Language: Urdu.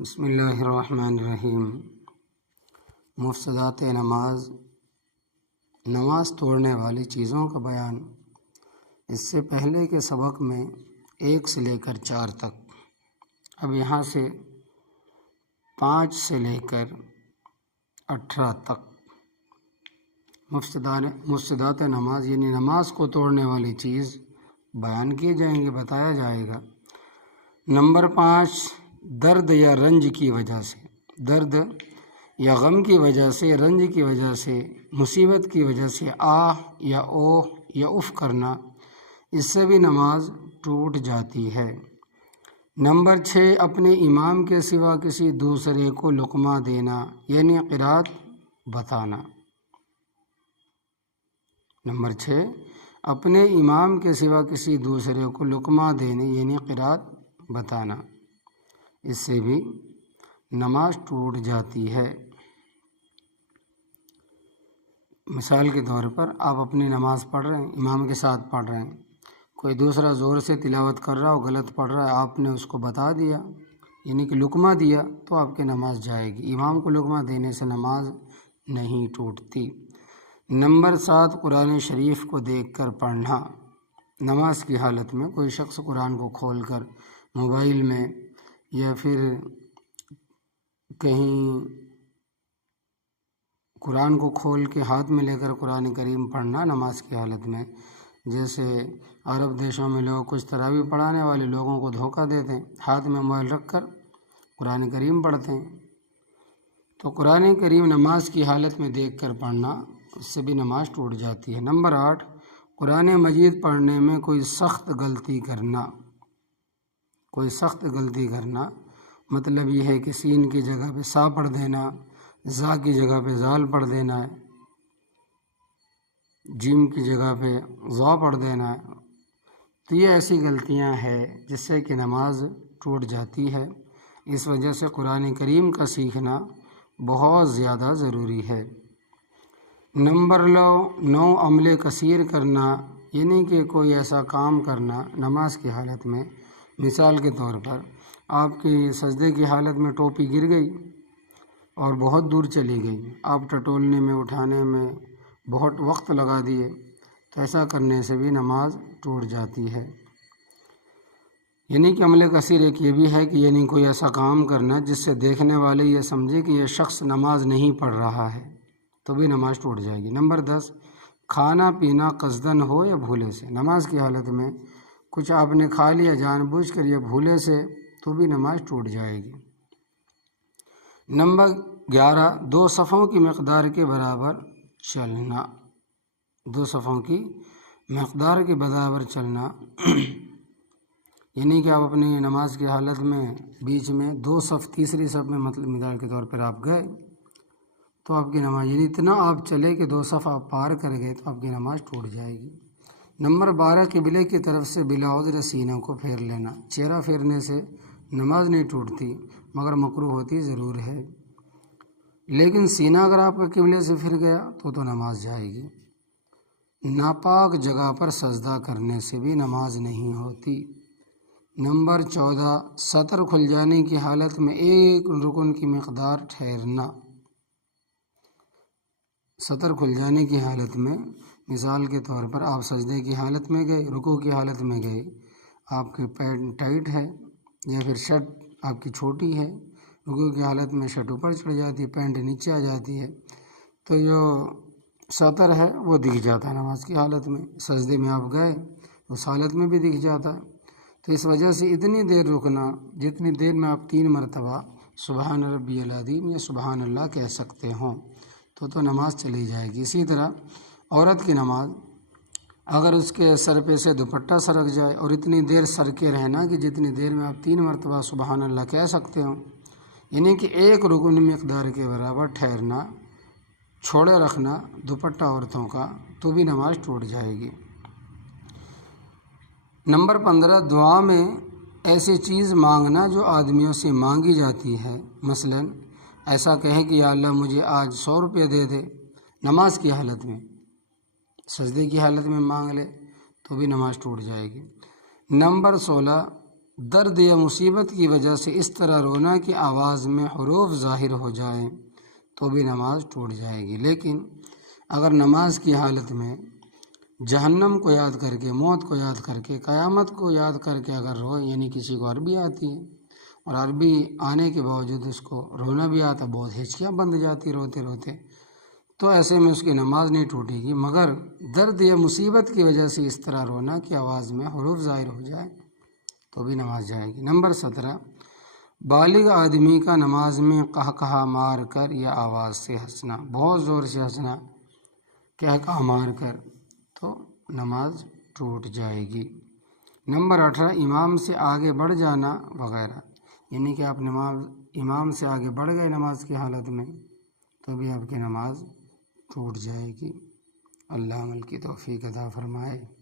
بسم اللہ الرحمن الرحیم۔ مفسدات نماز، نماز توڑنے والی چیزوں کا بیان۔ اس سے پہلے کے سبق میں 1 سے لے کر 4 تک، اب یہاں سے 5 سے لے کر 18 تک مفسدات نماز یعنی نماز کو توڑنے والی چیز بیان کیے جائیں گے، بتایا جائے گا۔ نمبر 5، درد یا رنج کی وجہ سے، درد یا غم کی وجہ سے، رنج کی وجہ سے، مصیبت کی وجہ سے آہ یا اوہ یا اف کرنا، اس سے بھی نماز ٹوٹ جاتی ہے۔ نمبر 6، اپنے امام کے سوا کسی دوسرے کو لقمہ دینا یعنی قرات بتانا۔ نمبر 6، اپنے امام کے سوا کسی دوسرے کو لقمہ دینے یعنی قرات بتانا، اس سے بھی نماز ٹوٹ جاتی ہے۔ مثال کے طور پر آپ اپنی نماز پڑھ رہے ہیں، امام کے ساتھ پڑھ رہے ہیں، کوئی دوسرا زور سے تلاوت کر رہا ہو، غلط پڑھ رہا ہے، آپ نے اس کو بتا دیا یعنی کہ لقمہ دیا، تو آپ کی نماز جائے گی۔ امام کو لقمہ دینے سے نماز نہیں ٹوٹتی۔ نمبر 7، قرآن شریف کو دیکھ کر پڑھنا۔ نماز کی حالت میں کوئی شخص قرآن کو کھول کر موبائل میں یا پھر کہیں قرآن کو کھول کے ہاتھ میں لے کر قرآن کریم پڑھنا نماز کی حالت میں، جیسے عرب دیشوں میں لوگ کچھ تراویح پڑھانے والے لوگوں کو دھوکہ دیتے ہیں، ہاتھ میں موبائل رکھ کر قرآن کریم پڑھتے ہیں، تو قرآن کریم نماز کی حالت میں دیکھ کر پڑھنا، اس سے بھی نماز ٹوٹ جاتی ہے۔ نمبر 8، قرآن مجید پڑھنے میں کوئی سخت غلطی کرنا۔ کوئی سخت غلطی کرنا مطلب یہ ہے کہ سین کی جگہ پہ سا پڑھ دینا، زا کی جگہ پہ زال پڑھ دینا ہے، جیم کی جگہ پہ زا پڑھ دینا ہے، تو یہ ایسی غلطیاں ہیں جس سے کہ نماز ٹوٹ جاتی ہے۔ اس وجہ سے قرآن کریم کا سیکھنا بہت زیادہ ضروری ہے۔ نمبر 9، عمل کثیر کرنا یعنی کہ کوئی ایسا کام کرنا نماز کی حالت میں، مثال کے طور پر آپ کی سجدے کی حالت میں ٹوپی گر گئی اور بہت دور چلی گئی، آپ ٹٹولنے میں اٹھانے میں بہت وقت لگا دیے، تو ایسا کرنے سے بھی نماز ٹوٹ جاتی ہے۔ یعنی کہ عمل کثیر ایک یہ بھی ہے کہ یعنی کوئی ایسا کام کرنا جس سے دیکھنے والے یہ سمجھے کہ یہ شخص نماز نہیں پڑھ رہا ہے، تو بھی نماز ٹوٹ جائے گی۔ نمبر 10، کھانا پینا قصدن ہو یا بھولے سے۔ نماز کی حالت میں کچھ آپ نے کھا لیا جان بوجھ کر یا بھولے سے، تو بھی نماز ٹوٹ جائے گی۔ نمبر 11، 2 صفوں کی مقدار کے برابر چلنا۔ 2 صفوں کی مقدار کے برابر چلنا یعنی کہ آپ اپنی نماز کی حالت میں بیچ میں 2 صف، تیسری صف میں مطلب مثال کے طور پر آپ گئے، تو آپ کی نماز یعنی اتنا آپ چلے کہ 2 صف آپ پار کر گئے، تو آپ کی نماز ٹوٹ جائے گی۔ نمبر 12، قبلے کی طرف سے بلا عذر سینوں کو پھیر لینا۔ چہرہ پھیرنے سے نماز نہیں ٹوٹتی، مگر مکروہ ہوتی ضرور ہے، لیکن سینہ اگر آپ کا قبلے سے پھر گیا تو نماز جائے گی۔ ناپاک جگہ پر سجدہ کرنے سے بھی نماز نہیں ہوتی۔ نمبر 14، سطر کھل جانے کی حالت میں 1 رکن کی مقدار ٹھہرنا۔ سطر کھل جانے کی حالت میں، مثال کے طور پر آپ سجدے کی حالت میں گئے، رکوع کی حالت میں گئے، آپ کی پینٹ ٹائٹ ہے یا پھر شرٹ آپ کی چھوٹی ہے، رکوع کی حالت میں شرٹ اوپر چڑھ جاتی ہے، پینٹ نیچے آ جاتی ہے، تو جو سطر ہے وہ دکھ جاتا ہے نماز کی حالت میں۔ سجدے میں آپ گئے اس حالت میں بھی دکھ جاتا ہے، تو اس وجہ سے اتنی دیر رکنا جتنی دیر میں آپ 3 مرتبہ سبحان ربی العظیم یا سبحان اللہ کہہ سکتے ہوں، تو نماز چلی جائے گی۔ اسی طرح عورت کی نماز، اگر اس کے سر پہ سے دوپٹہ سرک جائے اور اتنی دیر سر کے رہنا کہ جتنی دیر میں آپ 3 مرتبہ سبحان اللہ کہہ سکتے ہوں، یعنی کہ 1 رکن مقدار کے برابر ٹھہرنا، چھوڑے رکھنا دوپٹہ عورتوں کا، تو بھی نماز ٹوٹ جائے گی۔ نمبر 15، دعا میں ایسی چیز مانگنا جو آدمیوں سے مانگی جاتی ہے، مثلا ایسا کہیں کہ یا اللہ مجھے آج 100 روپیہ دے دے، نماز کی حالت میں، سجدے کی حالت میں مانگ لے تو بھی نماز ٹوٹ جائے گی۔ نمبر 16، درد یا مصیبت کی وجہ سے اس طرح رونا کہ آواز میں حروف ظاہر ہو جائیں تو بھی نماز ٹوٹ جائے گی۔ لیکن اگر نماز کی حالت میں جہنم کو یاد کر کے، موت کو یاد کر کے، قیامت کو یاد کر کے اگر روئے، یعنی کسی کو عربی آتی ہے اور عربی آنے کے باوجود اس کو رونا بھی آتا، بہت ہچکیاں بند جاتی روتے روتے، تو ایسے میں اس کی نماز نہیں ٹوٹے گی، مگر درد یا مصیبت کی وجہ سے اس طرح رونا کہ آواز میں حروف ظاہر ہو جائے تو بھی نماز جائے گی۔ نمبر 17، بالغ آدمی کا نماز میں قہقہا مار کر یا آواز سے ہنسنا، بہت زور سے ہنسنا، قہقہا مار کر، تو نماز ٹوٹ جائے گی۔ نمبر 18، امام سے آگے بڑھ جانا وغیرہ، یعنی کہ آپ امام سے آگے بڑھ گئے نماز کی حالت میں تو بھی آپ کی نماز ٹوٹ جائے گی۔ اللہ عمل کی توفیق عطا فرمائے۔